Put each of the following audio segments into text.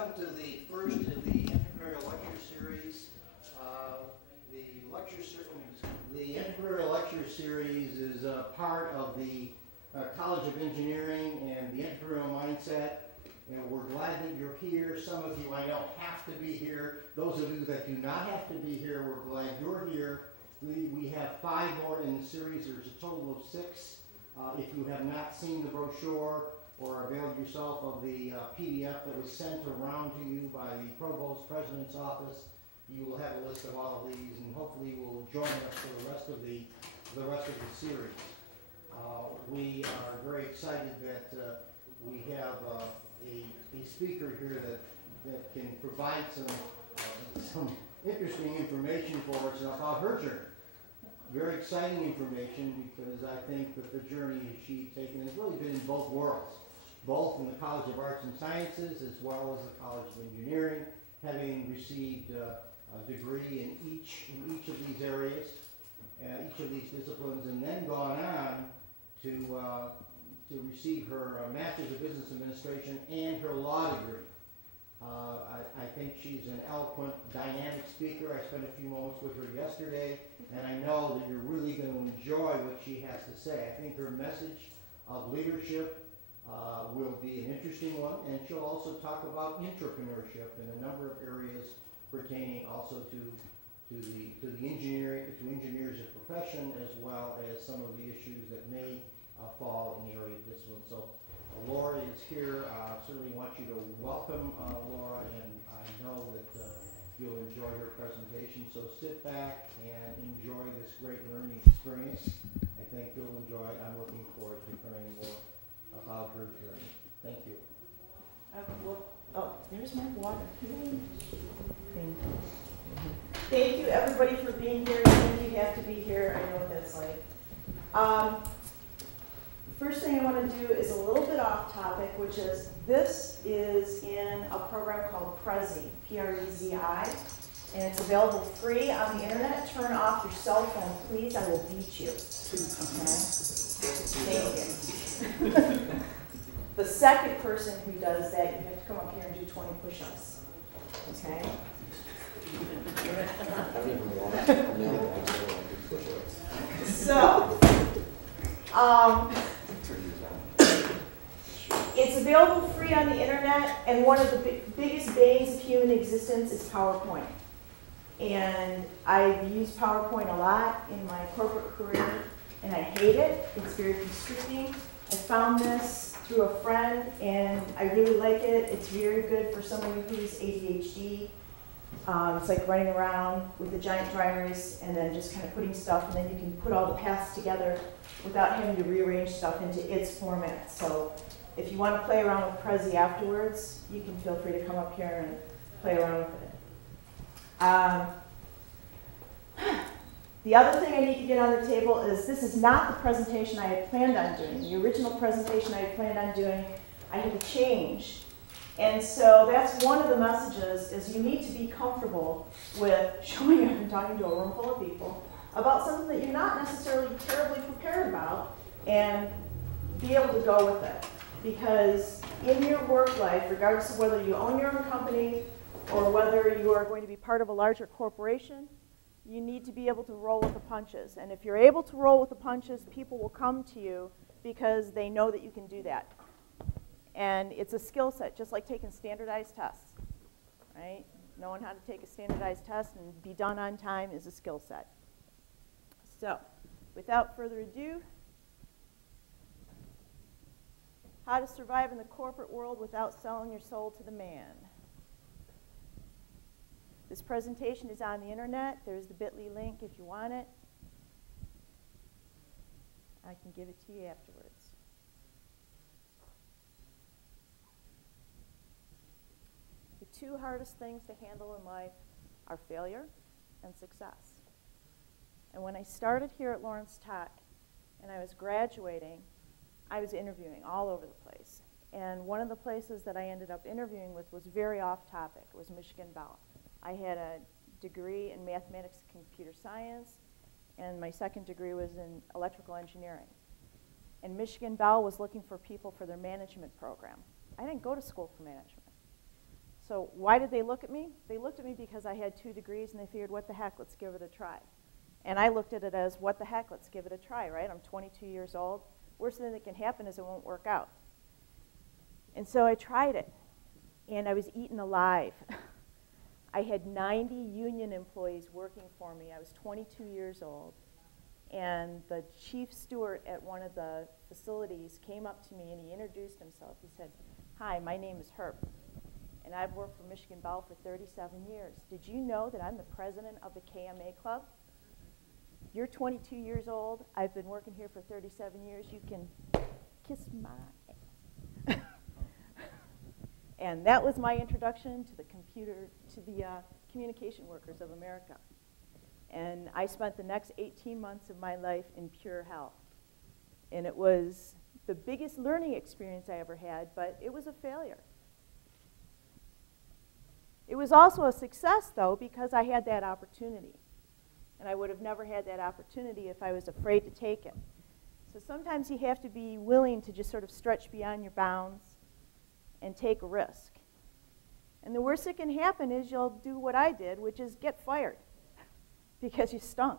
welcome to the first of the Entrepreneurial Lecture Series. The Entrepreneurial Lecture Series is a part of the College of Engineering and the Entrepreneurial Mindset. And we're glad that you're here. Some of you I know have to be here. Those of you that do not have to be here, we're glad you're here. We have 5 more in the series. There's a total of 6. If you have not seen the brochure or availed yourself of the PDF that was sent around to you by the Provost President's Office, you will have a list of all of these, and hopefully you will join us for the rest of the series. We are very excited that we have a speaker here that can provide some interesting information for us about her journey. Very exciting information, because I think that the journey she's taken has really been in both worlds, both in the College of Arts and Sciences as well as the College of Engineering, having received a degree in each of these areas, each of these disciplines, and then gone on to receive her Master's of Business Administration and her law degree. I think she's an eloquent, dynamic speaker. I spent a few moments with her yesterday, and I know that you're really going to enjoy what she has to say. I think her message of leadership will be an interesting one, and she'll also talk about entrepreneurship in a number of areas pertaining also to engineers as a profession, as well as some of the issues that may fall in the area of discipline. So Laura is here. I certainly want you to welcome Laura, and I know that you'll enjoy her presentation. So sit back and enjoy this great learning experience. I think you'll enjoy it. I'm looking forward to learning more about her journey. Thank you. There's my water. Thank you, everybody, for being here. Thank you have to be here. I know what that's like. First thing I want to do is a little bit off topic, which is this is in a program called Prezi, P-R-E-Z-I, and it's available free on the internet. Turn off your cell phone, please. I will beat you. Okay? Thank you. The second person who does that, you have to come up here and do 20 push-ups. Okay? So, it's available free on the internet, and one of the biggest banes of human existence is PowerPoint. And I've used PowerPoint a lot in my corporate career, and I hate it. It's very constricting. I found this through a friend, and I really like it. It's very good for someone who's ADHD. It's like running around with a giant dry erase and then just kind of putting stuff, and then you can put all the paths together without having to rearrange stuff into its format. So if you want to play around with Prezi afterwards, you can feel free to come up here and play around with it. The other thing I need to get on the table is this is not the presentation I had planned on doing. The original presentation I had planned on doing, I had to change. And so that's one of the messages, is you need to be comfortable with showing up and talking to a room full of people about something that you're not necessarily terribly prepared about, and be able to go with it. Because in your work life, regardless of whether you own your own company or whether you are going to be part of a larger corporation, you need to be able to roll with the punches. And if you're able to roll with the punches, people will come to you because they know that you can do that. And it's a skill set, just like taking standardized tests, right? Knowing how to take a standardized test and be done on time is a skill set. So, without further ado, how to survive in the corporate world without selling your soul to the man. This presentation is on the internet. There's the bit.ly link if you want it. I can give it to you afterwards. The 2 hardest things to handle in life are failure and success. And when I started here at Lawrence Tech and I was graduating, I was interviewing all over the place. And one of the places that I ended up interviewing with was very off topic. It was Michigan Bell. I had a degree in mathematics and computer science, and my second degree was in electrical engineering. And Michigan Bell was looking for people for their management program. I didn't go to school for management. So why did they look at me? They looked at me because I had 2 degrees, and they figured, what the heck, let's give it a try. And I looked at it as, what the heck, let's give it a try, right? I'm 22 years old. Worst thing that can happen is it won't work out. And so I tried it, and I was eaten alive. I had 90 union employees working for me. I was 22 years old. And the chief steward at one of the facilities came up to me, and he introduced himself. He said, "Hi, my name is Herb, and I've worked for Michigan Bell for 37 years. Did you know that I'm the president of the KMA Club? You're 22 years old. I've been working here for 37 years. You can kiss my ass." And that was my introduction to the Communication Workers of America. And I spent the next 18 months of my life in pure hell. And it was the biggest learning experience I ever had, but it was a failure. It was also a success, though, because I had that opportunity. And I would have never had that opportunity if I was afraid to take it. So sometimes you have to be willing to just sort of stretch beyond your bounds and take a risk. And the worst that can happen is you'll do what I did, which is get fired because you stunk.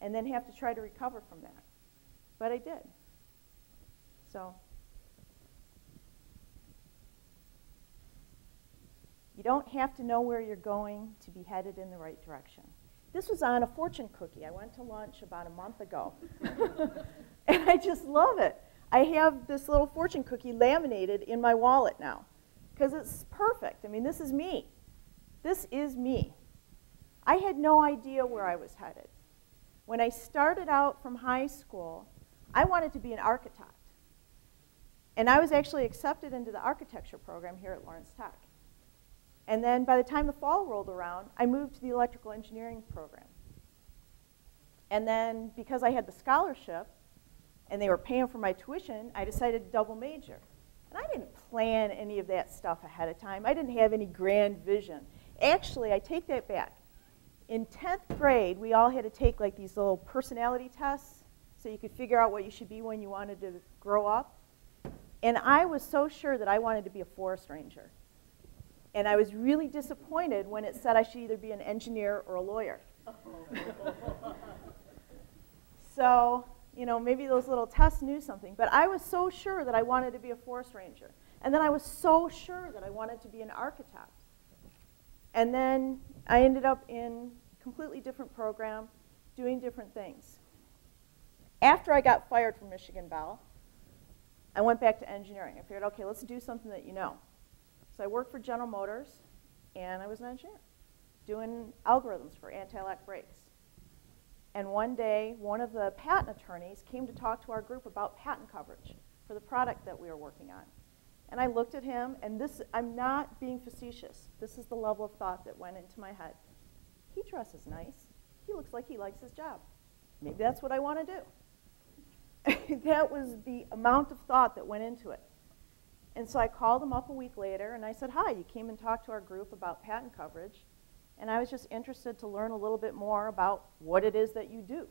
And then have to try to recover from that. But I did. So you don't have to know where you're going to be headed in the right direction. This was on a fortune cookie. I went to lunch about a month ago. And I just love it. I have this little fortune cookie laminated in my wallet now because it's perfect. I mean, this is me. This is me. I had no idea where I was headed. When I started out from high school, I wanted to be an architect. And I was actually accepted into the architecture program here at Lawrence Tech. And then by the time the fall rolled around, I moved to the electrical engineering program. And then because I had the scholarship and they were paying for my tuition, I decided to double major. And I didn't plan any of that stuff ahead of time. I didn't have any grand vision. Actually, I take that back. In 10th grade, we all had to take like these little personality tests so you could figure out what you should be when you wanted to grow up. And I was so sure that I wanted to be a forest ranger. And I was really disappointed when it said I should either be an engineer or a lawyer. So, you know, maybe those little tests knew something. But I was so sure that I wanted to be a forest ranger. And then I was so sure that I wanted to be an architect. And then I ended up in a completely different program, doing different things. After I got fired from Michigan Bell, I went back to engineering. I figured, okay, let's do something that you know. So I worked for General Motors, and I was an engineer, doing algorithms for anti-lock brakes. And one day, one of the patent attorneys came to talk to our group about patent coverage for the product that we were working on. And I looked at him, and this, I'm not being facetious. This is the level of thought that went into my head. He dresses nice. He looks like he likes his job. Maybe that's what I want to do. That was the amount of thought that went into it. And so I called him up a week later, and I said, "Hi, you came and talked to our group about patent coverage, and I was just interested to learn a little bit more about what it is that you do."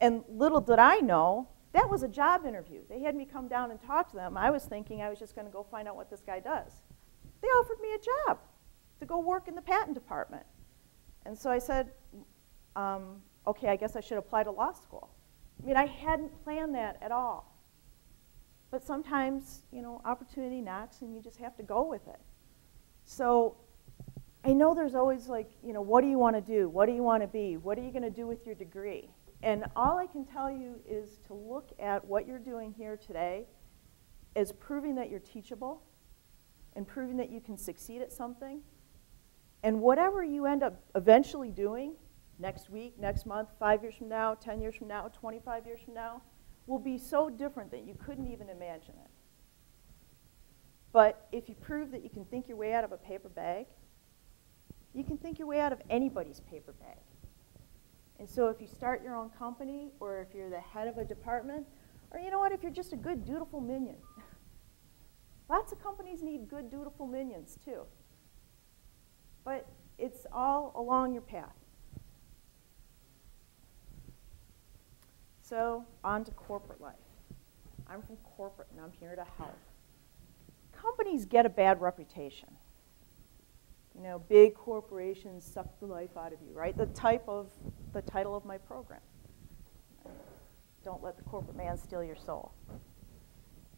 And little did I know, that was a job interview. They had me come down and talk to them. I was thinking I was just going to go find out what this guy does. They offered me a job to go work in the patent department. And so I said, okay, I guess I should apply to law school. I mean, I hadn't planned that at all. But sometimes, you know, opportunity knocks and you just have to go with it. So I know there's always like, you know, what do you want to do? What do you want to be? What are you going to do with your degree? And all I can tell you is to look at what you're doing here today as proving that you're teachable and proving that you can succeed at something. And whatever you end up eventually doing, next week, next month, 5 years from now, 10 years from now, 25 years from now, will be so different that you couldn't even imagine it. But if you prove that you can think your way out of a paper bag, you can think your way out of anybody's paper bag. And so if you start your own company, or if you're the head of a department, or you know what, if you're just a good, dutiful minion. Lots of companies need good, dutiful minions too. But it's all along your path. So on to corporate life. I'm from corporate and I'm here to help. companies get a bad reputation. You know, big corporations suck the life out of you, right? The title of my program. Don't let the corporate man steal your soul.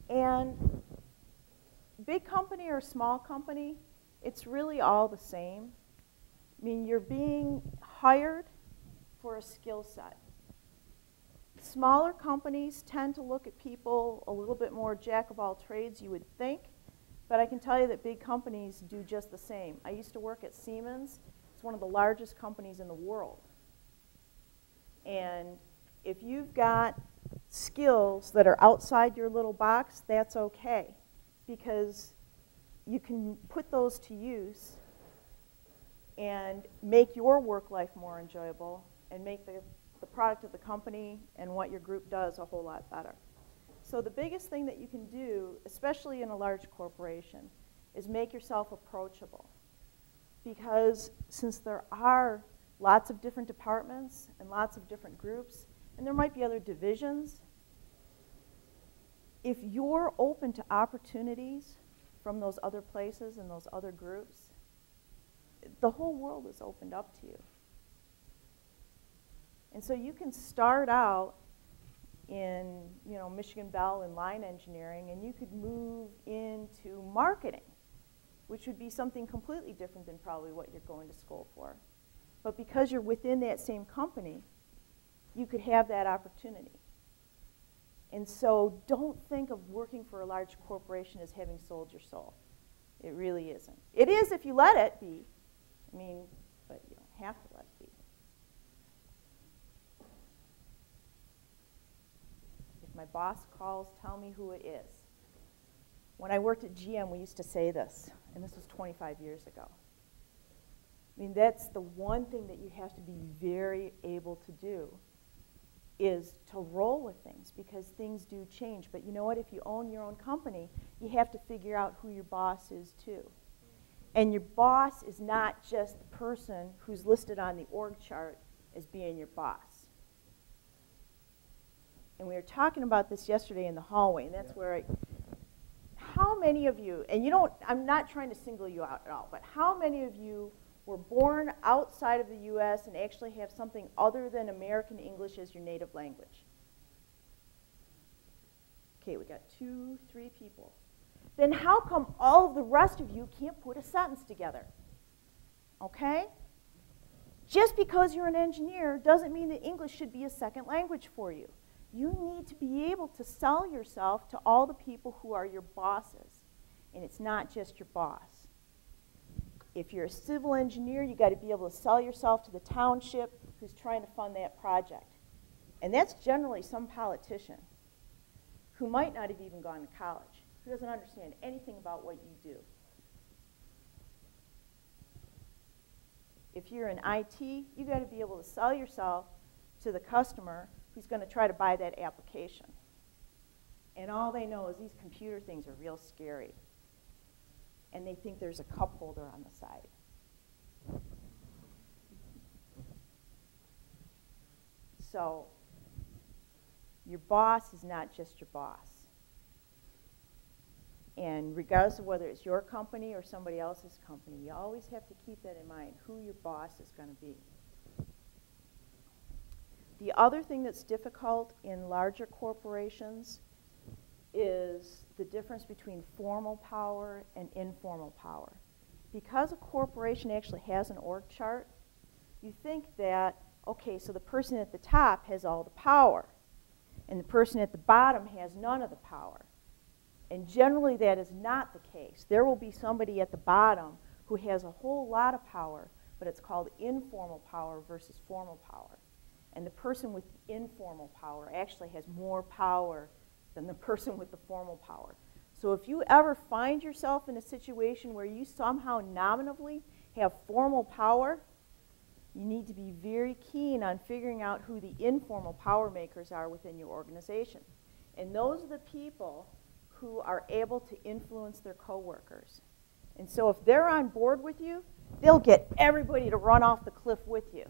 And big company or small company, it's really all the same. I mean, you're being hired for a skill set. Smaller companies tend to look at people a little bit more jack of all trades, you would think, but I can tell you that big companies do just the same. I used to work at Siemens. It's one of the largest companies in the world. And if you've got skills that are outside your little box, that's okay, because you can put those to use and make your work life more enjoyable and make the product of the company and what your group does a whole lot better. So the biggest thing that you can do, especially in a large corporation, is make yourself approachable. Because since there are lots of different departments and lots of different groups, and there might be other divisions, if you're open to opportunities from those other places and those other groups, the whole world is opened up to you. And so you can start out in, you know, Michigan Bell in line engineering, and you could move into marketing, which would be something completely different than probably what you're going to school for. But because you're within that same company, you could have that opportunity. And so don't think of working for a large corporation as having sold your soul. It really isn't. It is if you let it be. I mean, but you don't have to let it be. If my boss calls, tell me who it is. When I worked at GM, we used to say this, and this was 25 years ago. I mean, that's the one thing that you have to be very able to do, is to roll with things, because things do change. But you know what? If you own your own company, you have to figure out who your boss is too. And your boss is not just the person who's listed on the org chart as being your boss. And we were talking about this yesterday in the hallway, and that's where how many of you, and you don't, I'm not trying to single you out at all, but how many of you were born outside of the U.S. and actually have something other than American English as your native language? Okay, we got 2, 3 people. Then how come all of the rest of you can't put a sentence together? Okay? Just because you're an engineer doesn't mean that English should be a second language for you. You need to be able to sell yourself to all the people who are your bosses. And it's not just your boss. If you're a civil engineer, you've got to be able to sell yourself to the township who's trying to fund that project. And that's generally some politician who might not have even gone to college, who doesn't understand anything about what you do. If you're in IT, you've got to be able to sell yourself to the customer who's going to try to buy that application. And all they know is these computer things are real scary. And they think there's a cup holder on the side. So your boss is not just your boss. And regardless of whether it's your company or somebody else's company, you always have to keep that in mind, who your boss is going to be. The other thing that's difficult in larger corporations is the difference between formal power and informal power. Because a corporation actually has an org chart, you think that, okay, so the person at the top has all the power, and the person at the bottom has none of the power. And generally that is not the case. There will be somebody at the bottom who has a whole lot of power, but it's called informal power versus formal power. And the person with the informal power actually has more power than the person with the formal power. So if you ever find yourself in a situation where you somehow nominally have formal power, you need to be very keen on figuring out who the informal power makers are within your organization. And those are the people who are able to influence their coworkers. And so if they're on board with you, they'll get everybody to run off the cliff with you.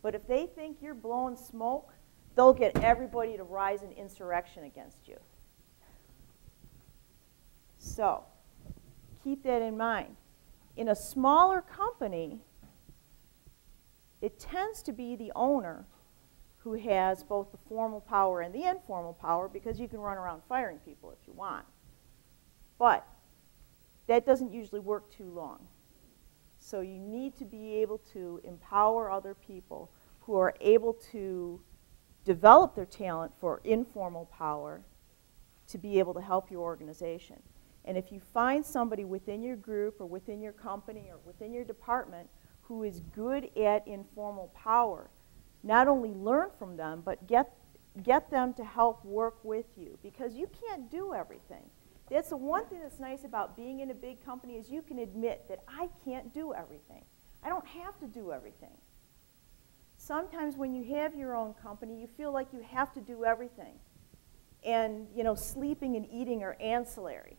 But if they think you're blowing smoke, they'll get everybody to rise in insurrection against you. So, keep that in mind. In a smaller company, it tends to be the owner who has both the formal power and the informal power, because you can run around firing people if you want. But that doesn't usually work too long. So you need to be able to empower other people who are able to develop their talent for informal power to be able to help your organization. And if you find somebody within your group or within your company or within your department who is good at informal power, not only learn from them, but get them to help work with you, because you can't do everything. That's the one thing that's nice about being in a big company, is you can admit that I can't do everything. I don't have to do everything. Sometimes when you have your own company, you feel like you have to do everything. And, you know, sleeping and eating are ancillary.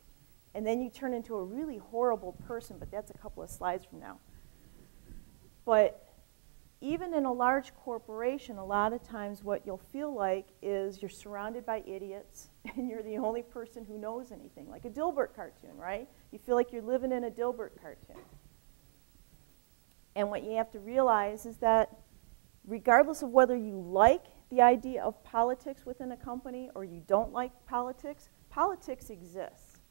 And then you turn into a really horrible person, but that's a couple of slides from now. But even in a large corporation, a lot of times what you'll feel like is you're surrounded by idiots and you're the only person who knows anything, like a Dilbert cartoon, right? You feel like you're living in a Dilbert cartoon. And what you have to realize is that regardless of whether you like the idea of politics within a company or you don't like politics, politics exists.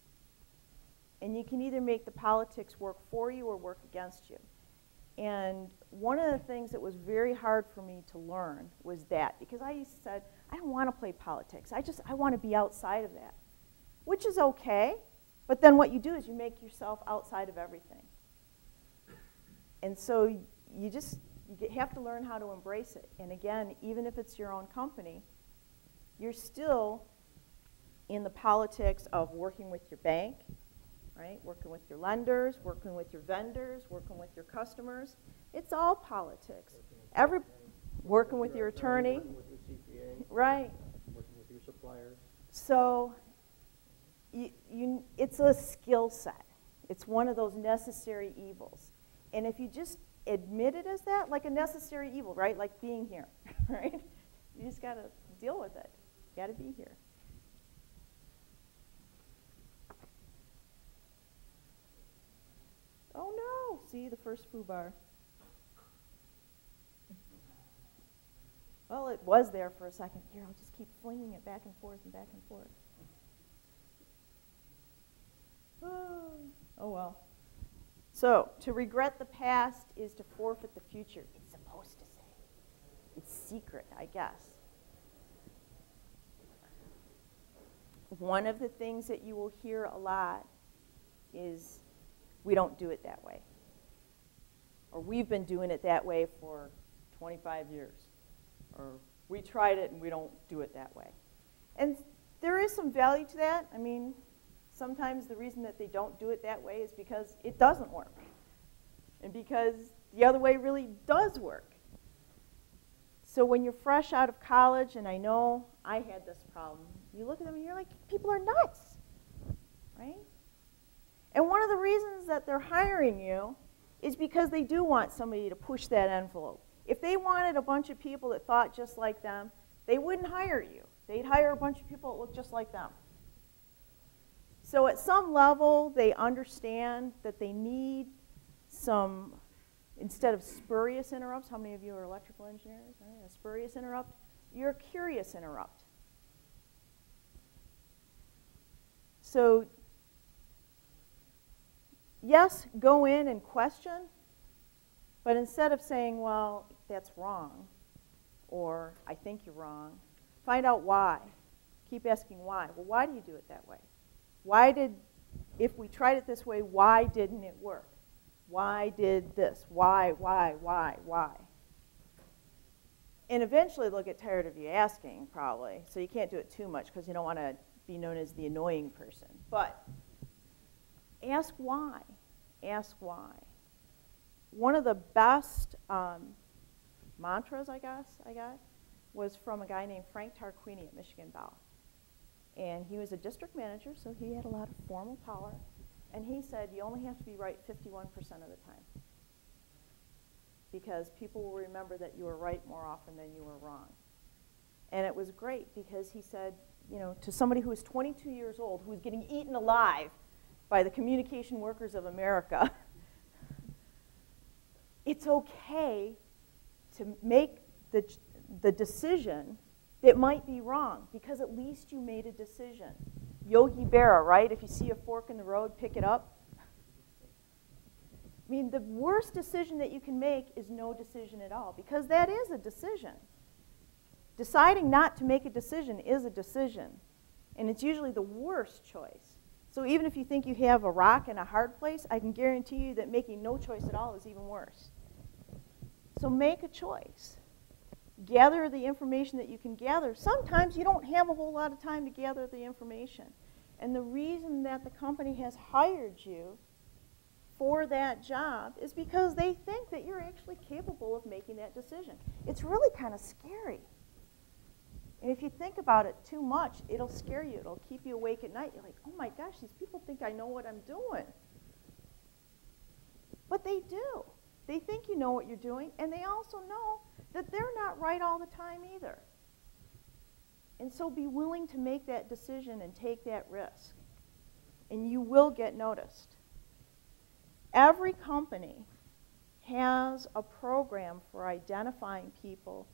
And you can either make the politics work for you or work against you. And one of the things that was very hard for me to learn was that, because I used to say, I don't want to play politics. I want to be outside of that, which is okay. But then what you do is you make yourself outside of everything. And so you have to learn how to embrace it. And again, even if it's your own company, you're still in the politics of working with your bank, right? Working with your lenders, working with your vendors, working with your customers. It's all politics. Working with your attorney. Working with your CPA. Right. Working with your suppliers. So it's a skill set. It's one of those necessary evils. And if you just admit it as that, like a necessary evil, right? Like being here, right? You just got to deal with it. You got to be here. Oh no, see the first foo bar. Well, it was there for a second. Here, I'll just keep flinging it back and forth and back and forth. Oh well. So, to regret the past is to forfeit the future. It's supposed to say. It's secret, I guess. One of the things that you will hear a lot is, we don't do it that way. Or we've been doing it that way for 25 years. Or we tried it and we don't do it that way. And there is some value to that. I mean, sometimes the reason that they don't do it that way is because it doesn't work. And because the other way really does work. So when you're fresh out of college, and I know I had this problem, you look at them and you're like, people are nuts, right? And one of the reasons that they're hiring you is because they do want somebody to push that envelope. If they wanted a bunch of people that thought just like them, they wouldn't hire you. They'd hire a bunch of people that look just like them. So at some level, they understand that they need some, instead of spurious interrupts, how many of you are electrical engineers? Right? A spurious interrupt, you're a curious interrupt. So yes, go in and question, but instead of saying, well, that's wrong, or I think you're wrong, find out why. Keep asking why. Well, why do you do it that way? If we tried it this way, why didn't it work? Why did this? Why? And eventually they'll get tired of you asking, probably, so you can't do it too much because you don't want to be known as the annoying person. But ask why. Ask why. One of the best mantras, I got was from a guy named Frank Tarquini at Michigan Bell. And he was a district manager, so he had a lot of formal power. And he said, you only have to be right 51% of the time. Because people will remember that you were right more often than you were wrong. And it was great because he said, you know, to somebody who was 22 years old, who was getting eaten alive by the Communication Workers of America, it's okay to make the decision that might be wrong, because at least you made a decision. Yogi Berra, right? If you see a fork in the road, pick it up. I mean, the worst decision that you can make is no decision at all, because that is a decision. Deciding not to make a decision is a decision, and it's usually the worst choice. So even if you think you have a rock in a hard place, I can guarantee you that making no choice at all is even worse. So make a choice. Gather the information that you can gather. Sometimes you don't have a whole lot of time to gather the information. And the reason that the company has hired you for that job is because they think that you're actually capable of making that decision. It's really kind of scary. And if you think about it too much, it'll scare you. It'll keep you awake at night. You're like, oh my gosh, these people think I know what I'm doing. But they do. They think you know what you're doing, and they also know that they're not right all the time either. And so be willing to make that decision and take that risk, and you will get noticed. Every company has a program for identifying people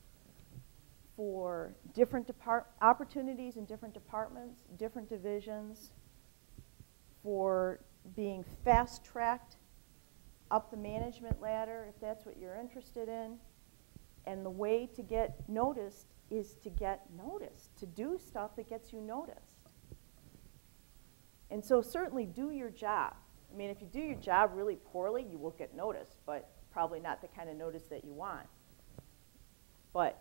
for different opportunities in different departments, different divisions, for being fast-tracked up the management ladder, if that's what you're interested in. And the way to get noticed is to get noticed, to do stuff that gets you noticed. And so certainly do your job. I mean, if you do your job really poorly, you will get noticed, but probably not the kind of notice that you want. But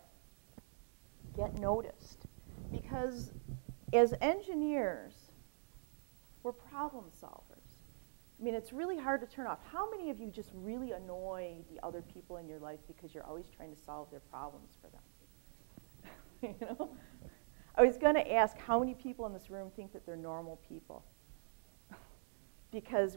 get noticed. Because as engineers, we're problem solvers. I mean, it's really hard to turn off. How many of you just really annoy the other people in your life because you're always trying to solve their problems for them? You know? I was going to ask how many people in this room think that they're normal people. Because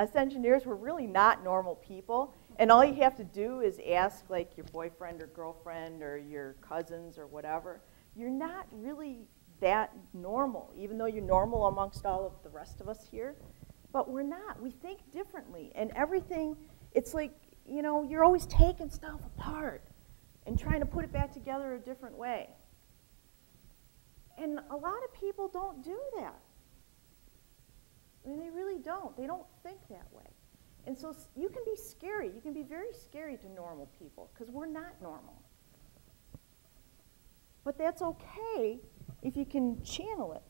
us engineers, we're really not normal people. And all you have to do is ask, like, your boyfriend or girlfriend or your cousins or whatever. You're not really that normal, even though you're normal amongst all of the rest of us here. But we're not. We think differently. And everything, it's like, you know, you're always taking stuff apart and trying to put it back together a different way. And a lot of people don't do that. I mean, they really don't. They don't think that way. And so you can be scary. You can be very scary to normal people because we're not normal. But that's okay if you can channel it.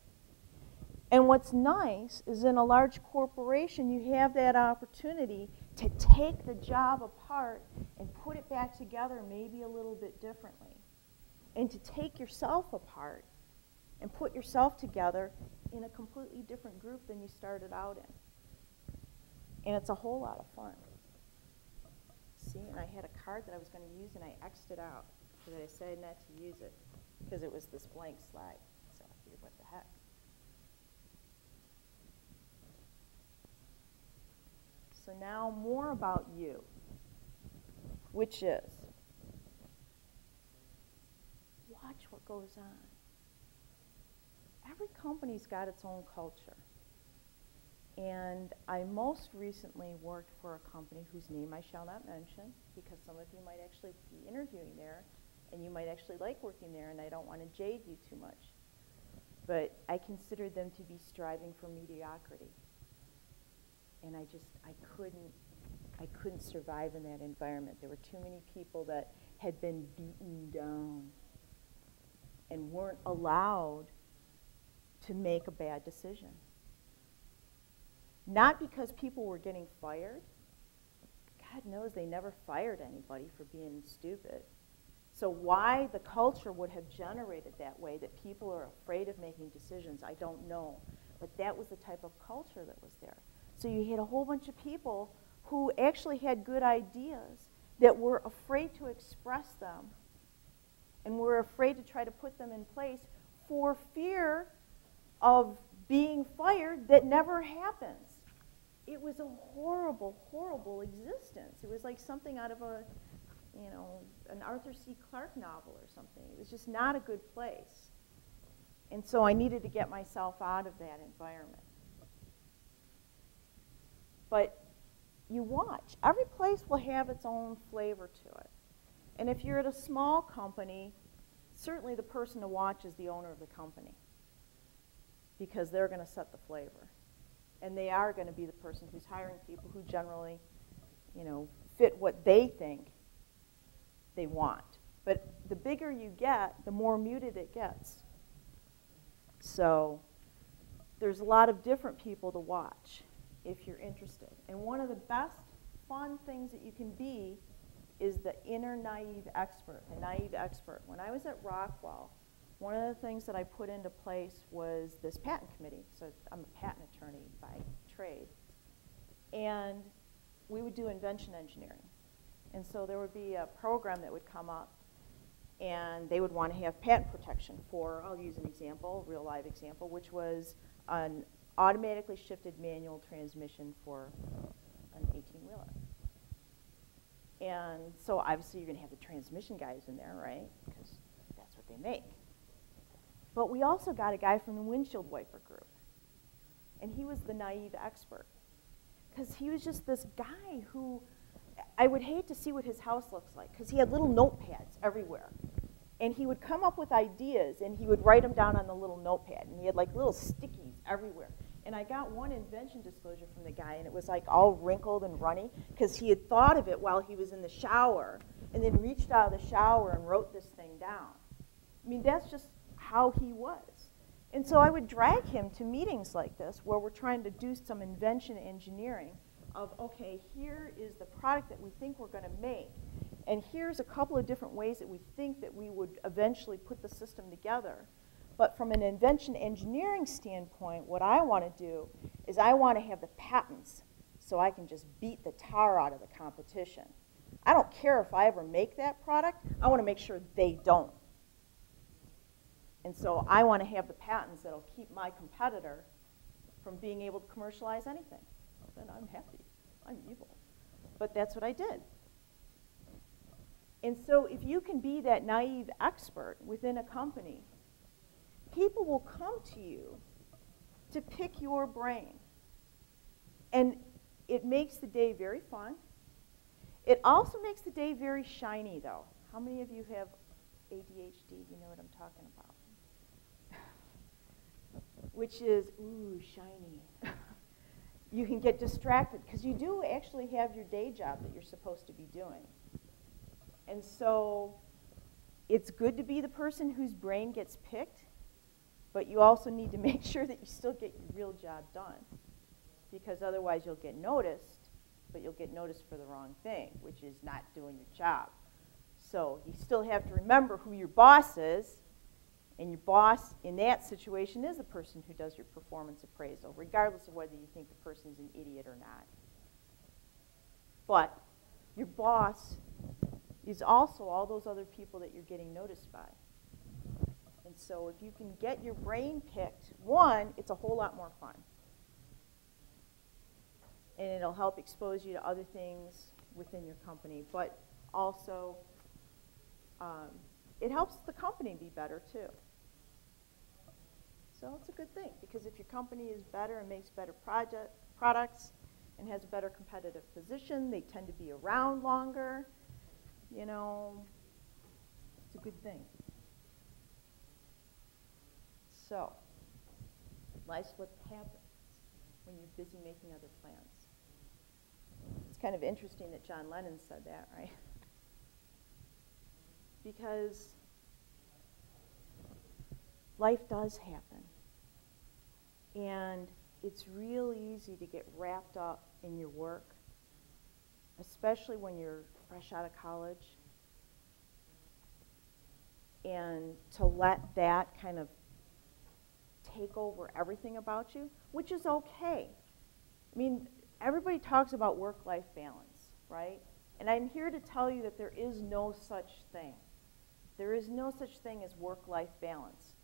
And what's nice is in a large corporation, you have that opportunity to take the job apart and put it back together maybe a little bit differently. And to take yourself apart and put yourself together in a completely different group than you started out in. And it's a whole lot of fun. See, and I had a card that I was going to use, and I X'd it out because I decided not to use it because it was this blank slide. So I figured, what the heck. So now more about you, which is watch what goes on. Every company's got its own culture. And I most recently worked for a company whose name I shall not mention because some of you might actually be interviewing there and you might actually like working there, and I don't want to jade you too much. But I considered them to be striving for mediocrity. And I couldn't survive in that environment. There were too many people that had been beaten down and weren't allowed to make a bad decision. Not because people were getting fired. God knows they never fired anybody for being stupid. So why the culture would have generated that way, that people are afraid of making decisions, I don't know. But that was the type of culture that was there. So you had a whole bunch of people who actually had good ideas that were afraid to express them and were afraid to try to put them in place for fear of being fired that never happens. It was a horrible, horrible existence. It was like something out of an Arthur C. Clarke novel or something. It was just not a good place. And so I needed to get myself out of that environment. But you watch. Every place will have its own flavor to it. And if you're at a small company, certainly the person to watch is the owner of the company, because they're going to set the flavor. And they are going to be the person who's hiring people who generally, fit what they think they want. But the bigger you get, the more muted it gets. So there's a lot of different people to watch if you're interested. And one of the best fun things that you can be is the inner naive expert, the naive expert. When I was at Rockwell, one of the things that I put into place was this patent committee. So I'm a patent attorney by trade. And we would do invention engineering. And so there would be a program that would come up, and they would want to have patent protection for, I'll use an example, real live example, which was an automatically shifted manual transmission for an 18-wheeler. And so obviously you're going to have the transmission guys in there, right? Because that's what they make. But we also got a guy from the windshield wiper group. And he was the naive expert. Because he was just this guy who, I would hate to see what his house looks like, because he had little notepads everywhere. And he would come up with ideas, and he would write them down on the little notepad. And he had like little stickies everywhere. And I got one invention disclosure from the guy, and it was like all wrinkled and runny, because he had thought of it while he was in the shower, and then reached out of the shower and wrote this thing down. I mean, that's just how he was. And so I would drag him to meetings like this, where we're trying to do some invention engineering of, okay, here is the product that we think we're going to make, and here's a couple of different ways that we think that we would eventually put the system together. But from an invention engineering standpoint, what I want to do is I want to have the patents so I can just beat the tar out of the competition. I don't care if I ever make that product. I want to make sure they don't. And so I want to have the patents that will keep my competitor from being able to commercialize anything. Then I'm happy. I'm evil. But that's what I did. And so if you can be that naive expert within a company, people will come to you to pick your brain. And it makes the day very fun. It also makes the day very shiny, though. How many of you have ADHD? You know what I'm talking about. Which is, ooh, shiny. You can get distracted, because you do actually have your day job that you're supposed to be doing. And so it's good to be the person whose brain gets picked, but you also need to make sure that you still get your real job done, because otherwise you'll get noticed, but you'll get noticed for the wrong thing, which is not doing your job. So you still have to remember who your boss is, and your boss in that situation is the person who does your performance appraisal, regardless of whether you think the person's an idiot or not. But your boss is also all those other people that you're getting noticed by. And so if you can get your brain picked, one, it's a whole lot more fun. And it'll help expose you to other things within your company. But also, it helps the company be better, too. So it's a good thing, because if your company is better and makes better products and has a better competitive position, they tend to be around longer. You know, it's a good thing. So, life's what happens when you're busy making other plans. It's kind of interesting that John Lennon said that, right? Because life does happen. And it's real easy to get wrapped up in your work, especially when you're fresh out of college, and to let that kind of take over everything about you, which is okay. I mean, everybody talks about work-life balance, right? And I'm here to tell you that there is no such thing. There is no such thing as work-life balance.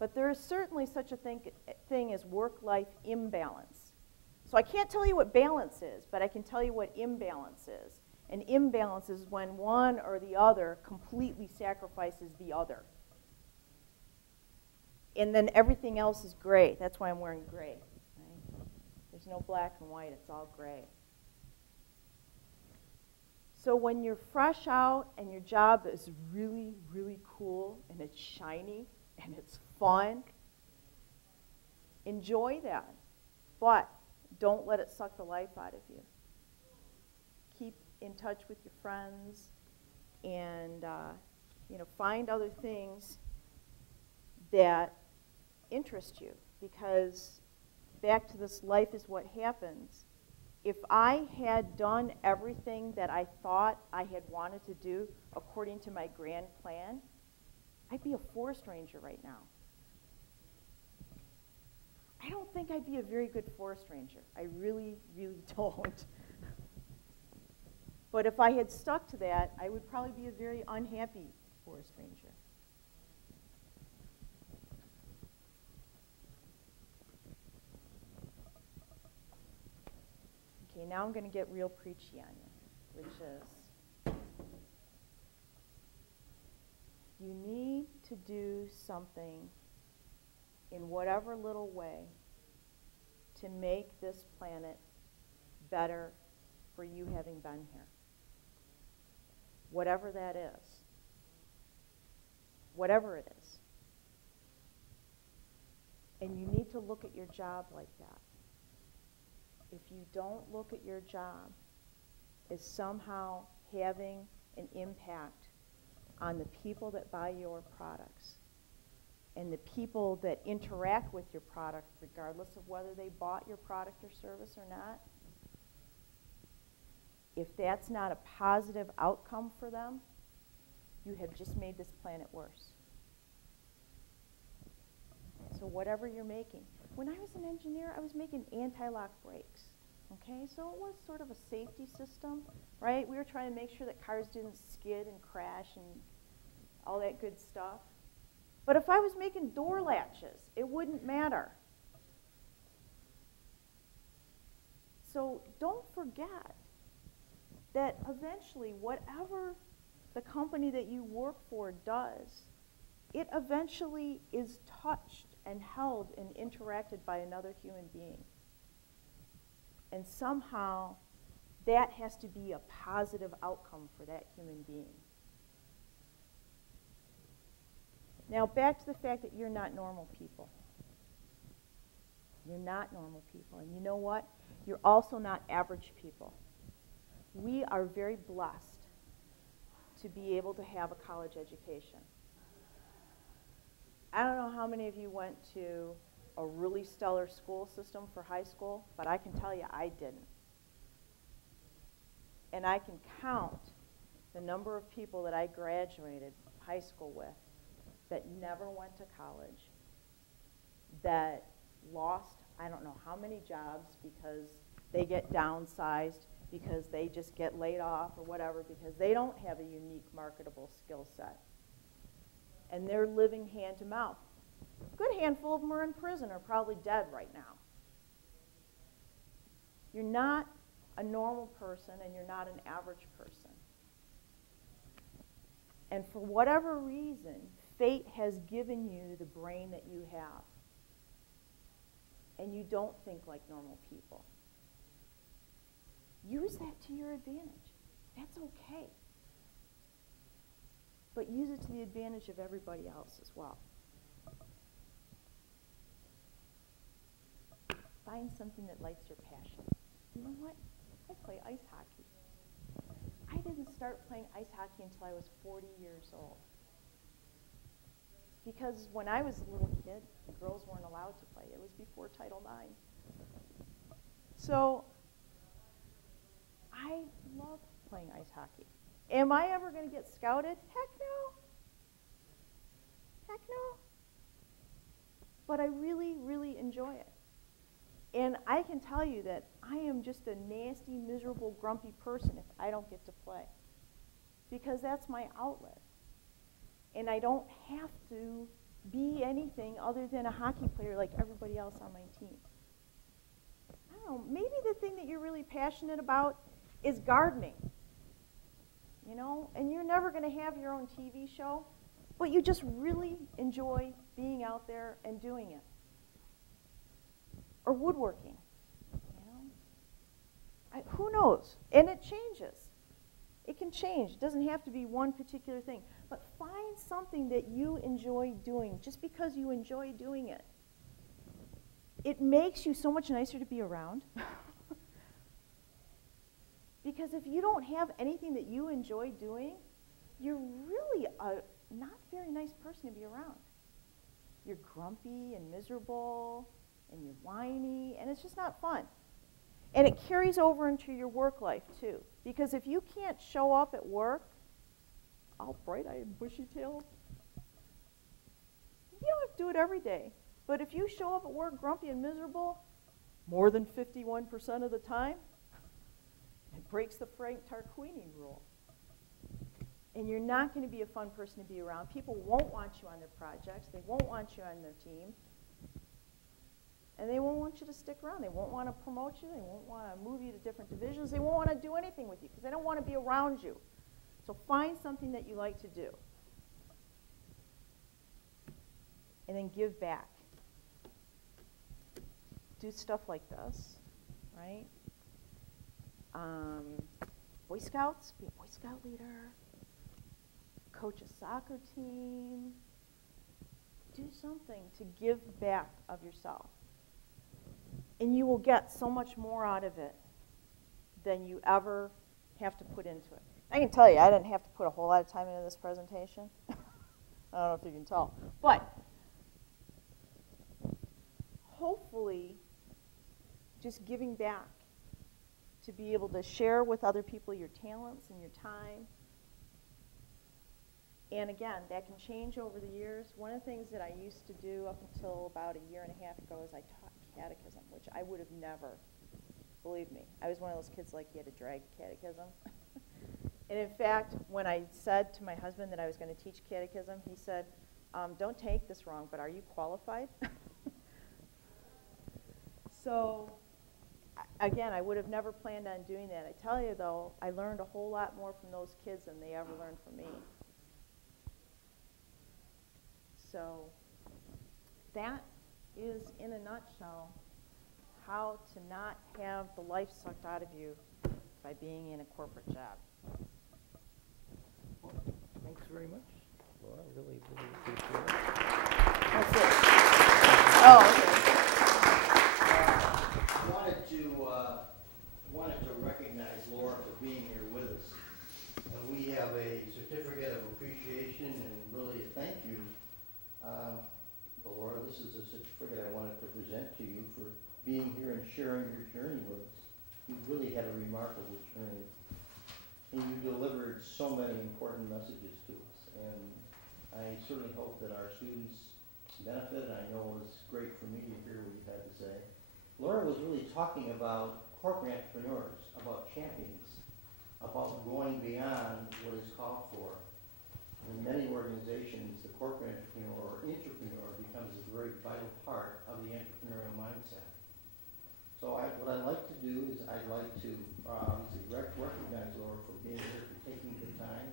But there is certainly such a thing as work-life imbalance. So I can't tell you what balance is, but I can tell you what imbalance is. And imbalance is when one or the other completely sacrifices the other. And then everything else is gray. That's why I'm wearing gray. Right? There's no black and white. It's all gray. So when you're fresh out and your job is really, really cool and it's shiny and it's fun, enjoy that. But don't let it suck the life out of you. Keep in touch with your friends and find other things that interest you. Because back to this life is what happens. If I had done everything that I thought I had wanted to do according to my grand plan, I'd be a forest ranger right now. I don't think I'd be a very good forest ranger. I really, really don't. But if I had stuck to that, I would probably be a very unhappy forest ranger. Okay, now I'm going to get real preachy on you, which is you need to do something in whatever little way to make this planet better for you having been here. Whatever that is. Whatever it is. And you need to look at your job like that. If you don't look at your job as somehow having an impact on the people that buy your products and the people that interact with your product, regardless of whether they bought your product or service or not, if that's not a positive outcome for them, you have just made this planet worse. So whatever you're making. When I was an engineer, I was making anti-lock brakes. Okay, so it was sort of a safety system, right? We were trying to make sure that cars didn't skid and crash and all that good stuff. But if I was making door latches, it wouldn't matter. So don't forget that eventually whatever the company that you work for does, it eventually is touched and held and interacted by another human being. And somehow that has to be a positive outcome for that human being. Now back to the fact that you're not normal people. You're not normal people. And you know what? You're also not average people. We are very blessed to be able to have a college education. I don't know how many of you went to a really stellar school system for high school, but I can tell you I didn't. And I can count the number of people that I graduated high school with that never went to college, that lost I don't know how many jobs because they get downsized, because they just get laid off or whatever, because they don't have a unique marketable skill set. And they're living hand to mouth. A good handful of them are in prison or probably dead right now. You're not a normal person and you're not an average person. And for whatever reason, fate has given you the brain that you have. And you don't think like normal people. Use that to your advantage. That's okay. But use it to the advantage of everybody else as well. Find something that lights your passion. You know what? I play ice hockey. I didn't start playing ice hockey until I was 40 years old. Because when I was a little kid, the girls weren't allowed to play. It was before Title IX. So I love playing ice hockey. Am I ever going to get scouted? Heck no. Heck no. But I really, really enjoy it. And I can tell you that I am just a nasty, miserable, grumpy person if I don't get to play. Because that's my outlet. And I don't have to be anything other than a hockey player like everybody else on my team. I don't know, maybe the thing that you're really passionate about is gardening. You know, and you're never going to have your own TV show, but you just really enjoy being out there and doing it. Or woodworking, you know. Who knows? And it changes. It can change. It doesn't have to be one particular thing. But find something that you enjoy doing just because you enjoy doing it. It makes you so much nicer to be around. Because if you don't have anything that you enjoy doing, you're really a not very nice person to be around. You're grumpy and miserable, and you're whiny, and it's just not fun. And it carries over into your work life, too. Because if you can't show up at work, all bright-eyed and bushy-tailed, you don't have to do it every day. But if you show up at work grumpy and miserable, more than 51% of the time, it breaks the Frank Tarquini rule. And you're not going to be a fun person to be around. People won't want you on their projects. They won't want you on their team. And they won't want you to stick around. They won't want to promote you. They won't want to move you to different divisions. They won't want to do anything with you because they don't want to be around you. So find something that you like to do. And then give back. Do stuff like this, right? Boy Scouts, be a Boy Scout leader. Coach a soccer team. Do something to give back of yourself. And you will get so much more out of it than you ever have to put into it. I can tell you, I didn't have to put a whole lot of time into this presentation. I don't know if you can tell. But hopefully, just giving back to be able to share with other people your talents and your time. And again, that can change over the years. One of the things that I used to do up until about a year and a half ago is I taught catechism, which I would have never, believe me. I was one of those kids like you had to drag catechism. And in fact, when I said to my husband that I was going to teach catechism, he said, don't take this wrong, but are you qualified? So, again, I would have never planned on doing that. I tell you, though, I learned a whole lot more from those kids than they ever learned from me. So that is, in a nutshell, how to not have the life sucked out of you by being in a corporate job. Thanks very much. Laura, I really appreciate it. That's it. Oh, okay. Wanted to recognize Laura for being here with us. And we have a certificate of appreciation and really a thank you. Laura, this is a certificate I wanted to present to you for being here and sharing your journey with us. You've really had a remarkable journey. And you delivered so many important messages to us. And I certainly hope that our students benefit. I know it's great for me to hear what you've had to say. Laura was really talking about corporate entrepreneurs, about champions, about going beyond what is called for. In many organizations, the corporate entrepreneur or intrapreneur becomes a very vital part of the entrepreneurial mindset. So what I'd like to do is I'd like to obviously recognize Laura for being here, for taking the time.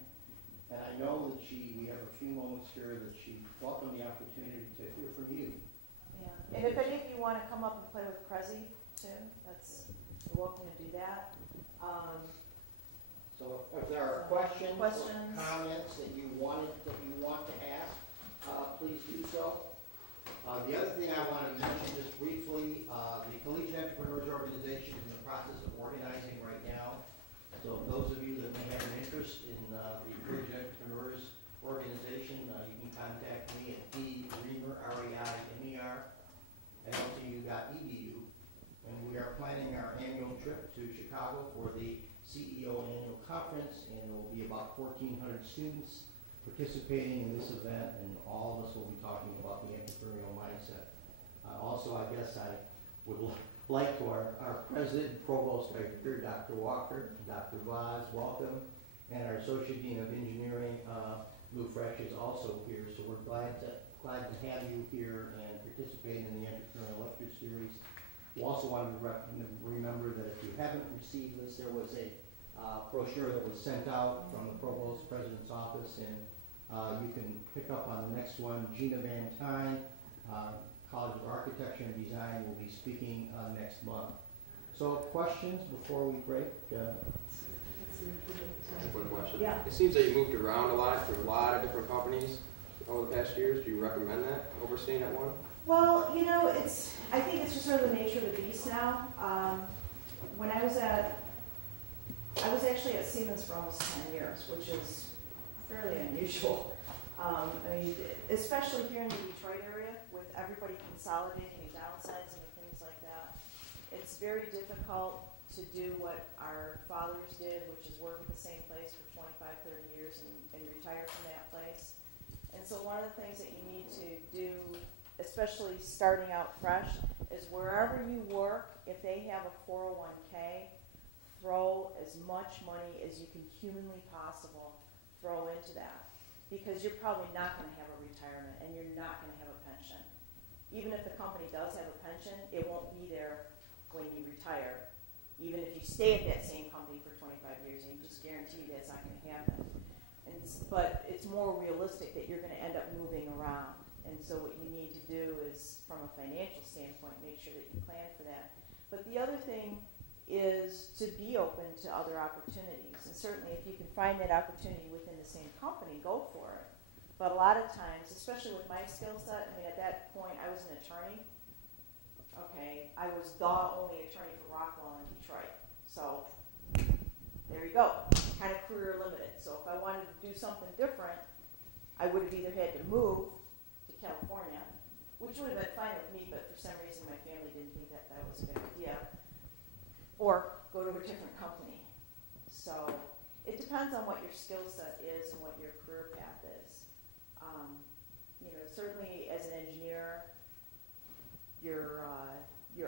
And I know that we have a few moments here that she welcomed the opportunity to hear from you. Yeah. And if any of you want to come up and play with Prezi, too, you're welcome to do that. So if there are questions or comments that you want to ask, please do so. The other thing I want to mention just briefly, the Collegiate Entrepreneurs Organization is in the process of organizing right now. So those of you that may have an interest in the Collegiate Entrepreneurs Organization, you can contact me at dreimer, R-E-I-M-E-R, at ltu.edu. And we are planning our annual trip to Chicago for the CEO Annual Conference, and there will be about 1,400 students participating in this event, and all of us will be talking about the entrepreneurial mindset. Also, I guess I would like to our President and Provost Director, Dr. Walker, Dr. Vaz, welcome, and our Associate Dean of Engineering, Lou Fresh, is also here, so we're glad to have you here and participate in the Entrepreneurial Lecture Series. We also wanted to remember that if you haven't received this, there was a brochure that was sent out from the Provost President's office, and you can pick up on the next one. Gina Van Tine, College of Architecture and Design, will be speaking next month. So questions before we break? That's one question. Yeah. It seems that you moved around a lot through a lot of different companies over the past years. Do you recommend that over staying at one? Well, you know, I think it's just sort of the nature of the beast now. When I was actually at Siemens for almost 10 years, which is fairly unusual. I mean, especially here in the Detroit area, with everybody consolidating and downsizing and things like that, it's very difficult to do what our fathers did, which is work at the same place for 25, 30 years and retire from that place. And so one of the things that you need to do, especially starting out fresh, is wherever you work, if they have a 401k, throw as much money as you can humanly possible throw into that. Because you're probably not going to have a retirement and you're not going to have a pension. Even if the company does have a pension, it won't be there when you retire. Even if you stay at that same company for 25 years, and you just guarantee that's not going to happen. But it's more realistic that you're going to end up moving around. And so what you need to do is, from a financial standpoint, make sure that you plan for that. But the other thing is to be open to other opportunities. And certainly if you can find that opportunity within the same company, go for it. But a lot of times, especially with my skill set, I mean, at that point I was an attorney. Okay, I was the only attorney for Rockwell in Detroit. So there you go, kind of career limited. So if I wanted to do something different, I would have either had to move to California, which would have been fine with me, but for some reason my family didn't think that that was a good idea, or go to a different company. So it depends on what your skill set is and what your career path is. You know, certainly as an engineer, your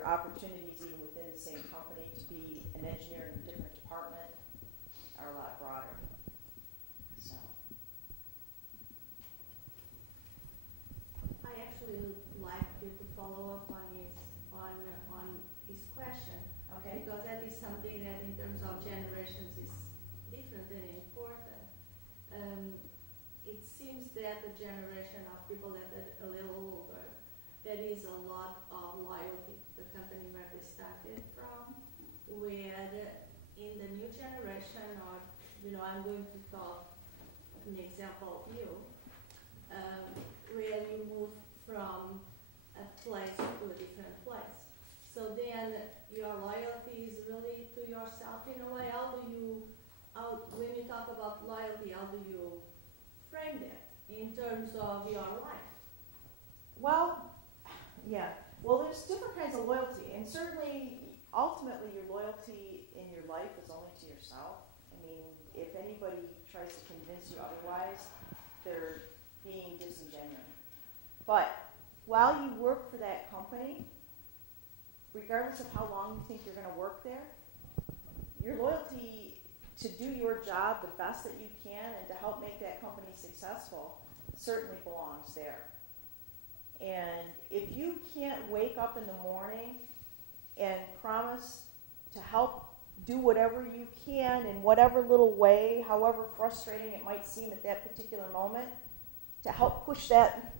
opportunities even within the same company to be an engineer in a different department are a lot broader. So. I actually like you to follow up on his question. Okay. Because that is something that in terms of generations is different and important. It seems that the generation of people that are a little older, there is a lot of loyalty to the company where they started from, where in the new generation, or, you know, I'm going to talk an example of you, where you move from a place to a different place. So then your loyalty is really to yourself in a way. When you talk about loyalty, how do you frame that in terms of your life? Well, yeah. Well, there's different kinds of loyalty, and certainly, ultimately, your loyalty in your life is only to yourself. I mean, if anybody tries to convince you otherwise, they're being disingenuous. But while you work for that company, regardless of how long you think you're going to work there, your loyalty to do your job the best that you can and to help make that company successful certainly belongs there. And if you can't wake up in the morning and promise to help do whatever you can in whatever little way, however frustrating it might seem at that particular moment, to help push that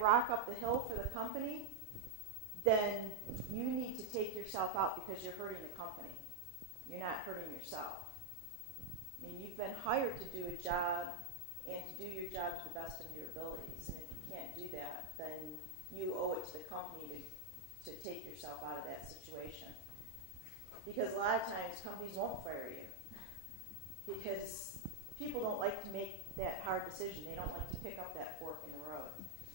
rock up the hill for the company, then you need to take yourself out because you're hurting the company. You're not hurting yourself. I mean, you've been hired to do a job and to do your job to the best of your abilities. And if you can't do that, then you owe it to the company to take yourself out of that situation. Because a lot of times companies won't fire you because people don't like to make that hard decision. They don't like to pick up that fork in the road.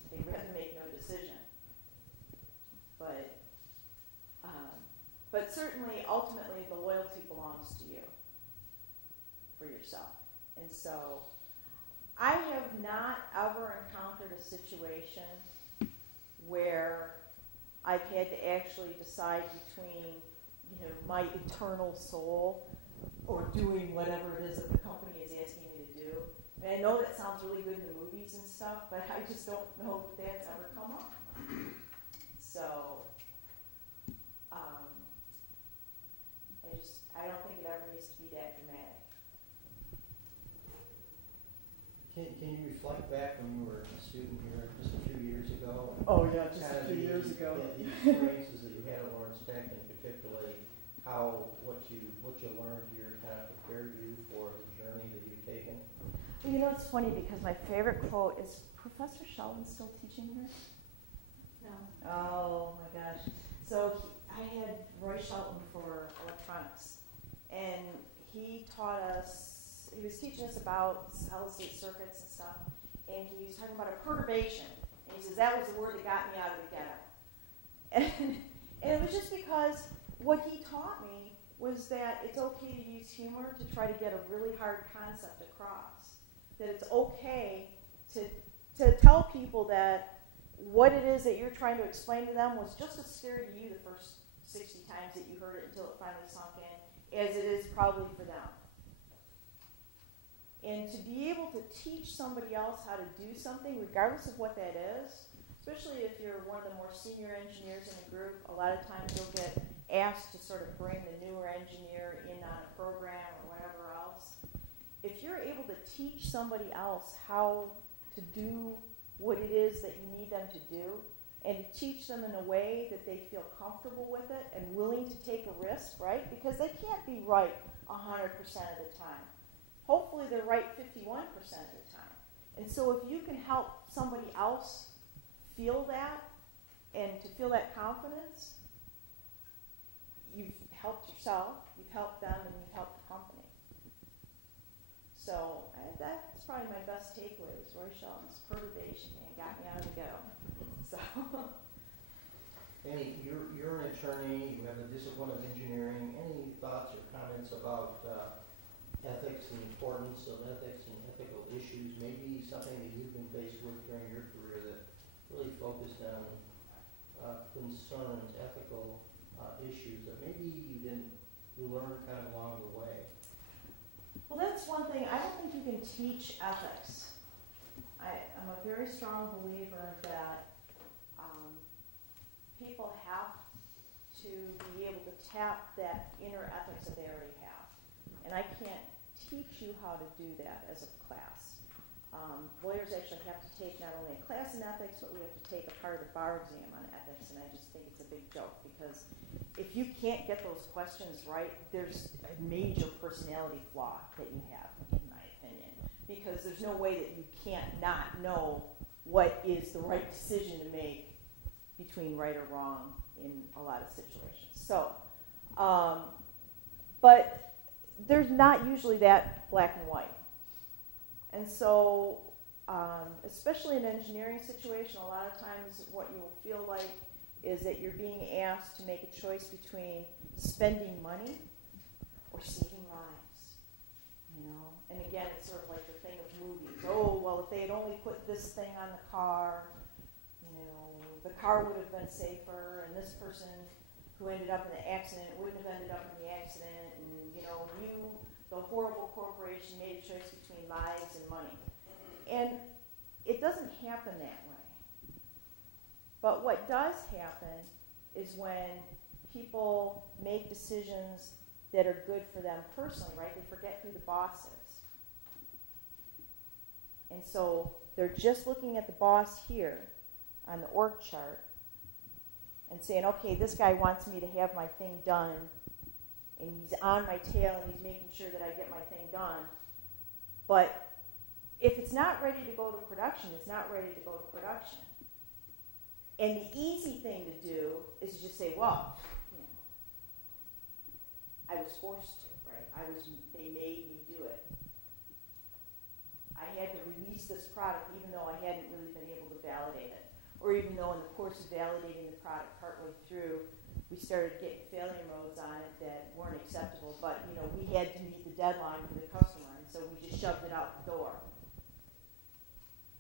They'd rather make no decision. But certainly, ultimately, the loyalty belongs to you, for yourself. And so, I have not ever encountered a situation where I've had to actually decide between, you know, my eternal soul or doing whatever it is that the company is asking me to do. I mean, I know that sounds really good in the movies and stuff, but I just don't know if that's ever come up. So, I don't think it ever needs to be that dramatic. Can you reflect back when you were a student here just a few years ago? Oh yeah, just kind a of few years ago. The experiences that you had at Lawrence Tech, and particularly what you learned here kind of prepared you for the journey that you've taken? Well, you know, it's funny because my favorite quote is, Professor Sheldon still teaching here? No. Oh my gosh. So I had Roy Shelton for electronics, and he taught us, he was teaching us about solid state circuits and stuff, and he was talking about a perturbation. And he says, that was the word that got me out of the ghetto. And it was just because what he taught me was that it's okay to use humor to try to get a really hard concept across. That it's okay to tell people that what it is that you're trying to explain to them was just as scary to you the first 60 times that you heard it until it finally sunk in as it is probably for them. And to be able to teach somebody else how to do something, regardless of what that is, especially if you're one of the more senior engineers in a group, a lot of times you'll get asked to sort of bring the newer engineer in on a program or whatever else. If you're able to teach somebody else how to do what it is that you need them to do, and to teach them in a way that they feel comfortable with it and willing to take a risk, right? Because they can't be right 100% of the time. Hopefully they're right 51% of the time. And so if you can help somebody else feel that and to feel that confidence, you've helped yourself, you've helped them, and you've helped the company. So that's probably my best takeaway was Roy Shelton's perturbation, man, got me out of the ghetto. So. You're an attorney, you have a discipline of engineering. Any thoughts or comments about ethics and the importance of ethics and ethical issues? Maybe something that you've been faced with during your career that really focused on concerns, ethical issues that maybe you learned kind of along the way. Well, that's one thing. I don't think you can teach ethics. I'm a very strong believer that people have to be able to tap that inner ethics that they already have. And I can't teach you how to do that as a class. Lawyers actually have to take not only a class in ethics, but we have to take a part of the bar exam on ethics, and I just think it's a big joke because if you can't get those questions right, there's a major personality flaw that you have, in my opinion, because there's no way that you can't not know what is the right decision to make between right or wrong in a lot of situations. So, but there's not usually that black and white. And so, especially in an engineering situation, a lot of times what you'll feel like is that you're being asked to make a choice between spending money or saving lives, you know? And again, it's sort of like the thing of movies. Oh, well, if they had only put this thing on the car, you know, the car would have been safer, and this person who ended up in the accident wouldn't have ended up in the accident, and, you know, you, the horrible corporation, made a choice between lives and money. And it doesn't happen that way. But what does happen is when people make decisions that are good for them personally, right? They forget who the boss is. And so they're just looking at the boss here on the org chart and saying, okay, this guy wants me to have my thing done, and he's on my tail and he's making sure that I get my thing done. But if it's not ready to go to production, it's not ready to go to production. And the easy thing to do is to just say, well, you know, I was forced to, right? They made me do it. I had to release this product even though I hadn't really been able to validate it. Or even though in the course of validating the product partway through, we started getting failure modes on it that weren't acceptable, but you know, we had to meet the deadline for the customer, and so we just shoved it out the door.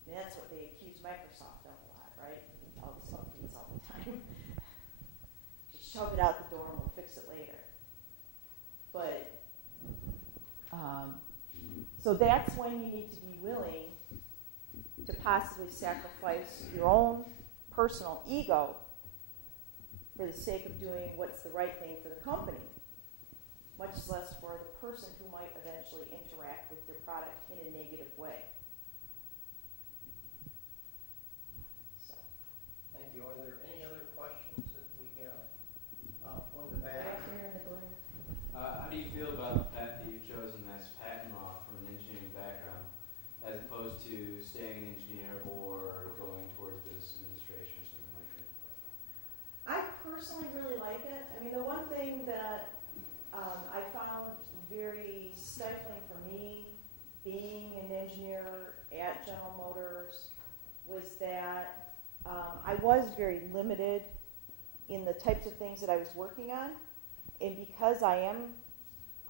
And that's what they accuse Microsoft of a lot, right? All these updates all the time. Just shove it out the door and we'll fix it later. But, so that's when you need to be willing to possibly sacrifice your own personal ego for the sake of doing what's the right thing for the company, much less for the person who might eventually interact with your product in a negative way. So. Thank you. Are there any other questions that we have? On the back. Right there in the glare. to staying an engineer or going towards business administration or something like that? I personally really like it. I mean, the one thing that I found very stifling for me, being an engineer at General Motors, was that I was very limited in the types of things that I was working on. And because I am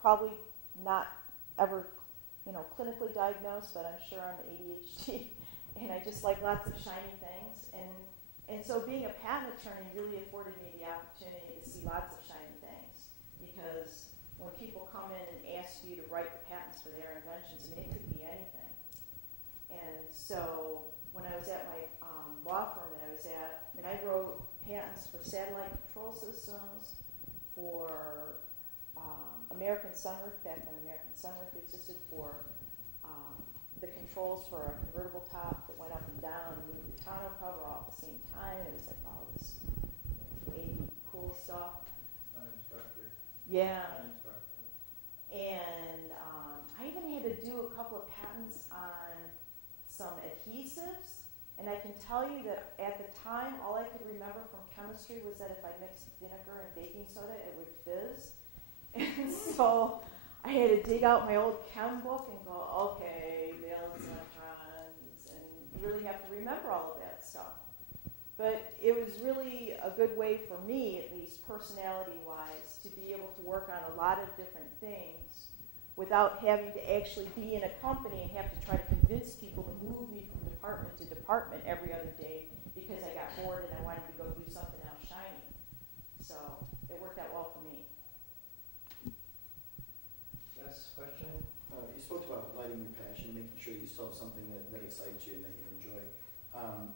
probably not ever, clinically diagnosed, but I'm sure I'm ADHD, and I just like lots of shiny things. And so being a patent attorney really afforded me the opportunity to see lots of shiny things. Because when people come in and ask you to write the patents for their inventions, I mean, it could be anything. And so when I was at my law firm that I was at, I wrote patents for satellite control systems, for American Sunroof, back when American Sunroof existed, for the controls for a convertible top that went up and down and moved the tonneau cover all at the same time. It was like all this wavy, cool stuff. Inspector. Yeah. Inspector. And I even had to do a couple of patents on some adhesives. And I can tell you that at the time, all I could remember from chemistry was that if I mixed vinegar and baking soda, it would fizz. And so I had to dig out my old chem book and go, okay, valence electrons, and really have to remember all of that stuff. But it was really a good way for me, at least personality-wise, to be able to work on a lot of different things without having to actually be in a company and have to try to convince people to move me from department to department every other day because I got bored and I wanted to go do something else shiny. So it worked out well for me. Yes, question? You spoke about lighting your passion and making sure that you still have something that excites you and that you enjoy.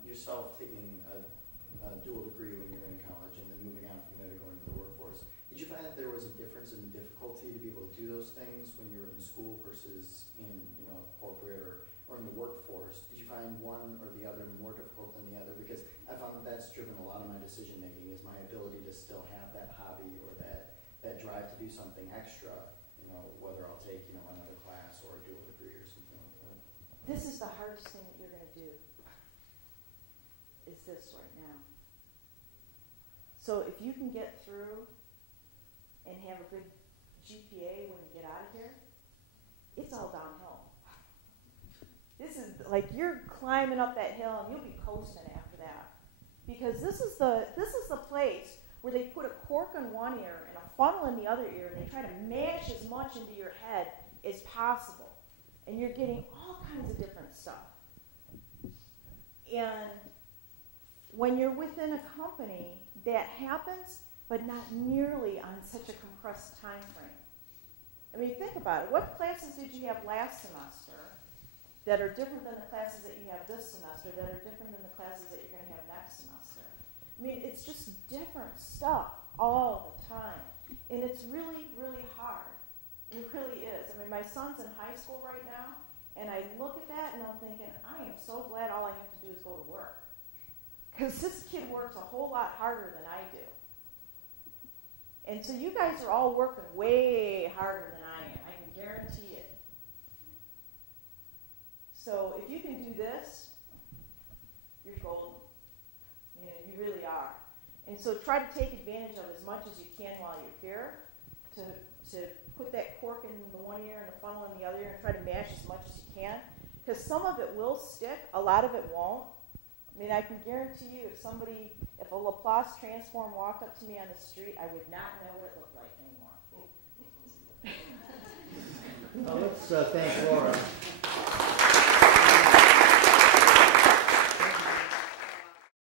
Yourself taking a dual degree when you were in college and then moving on from there to going to the workforce. Did you find that there was a difference in difficulty to be able to do those things when you were in school versus in corporate or in the workforce? Did you find one or the other more difficult than the other? Because I found that that's driven a lot of my decision making, is my ability to still have that hobby or that drive to do something extra. Whether I'll take another class or a dual degree or something like that. This is the hardest thing that you're going to do, is this right now. So if you can get through and have a good GPA when you get out of here, it's all downhill. This is like you're climbing up that hill and you'll be coasting after that. Because this is the place where they put a cork in one ear and a funnel in the other ear and they try to mash as much into your head as possible. And you're getting all kinds of different stuff. And when you're within a company, that happens, but not nearly on such a compressed time frame. I mean, think about it. What classes did you have last semester that are different than the classes that you have this semester, that are different than the classes that you're going to have next semester? I mean, it's just different stuff all the time. And it's really, really hard. It really is. I mean, my son's in high school right now, and I look at that and I'm thinking, I am so glad all I have to do is go to work. Because this kid works a whole lot harder than I do. And so you guys are all working way harder than I am. I can guarantee it. So if you can do this, you're golden. You really are. And so try to take advantage of as much as you can while you're here to put that cork in the one ear and the funnel in the other ear and try to mash as much as you can. Because some of it will stick, a lot of it won't. I mean, I can guarantee you if a Laplace transform walked up to me on the street, I would not know what it looked like anymore. Let's thank Laura.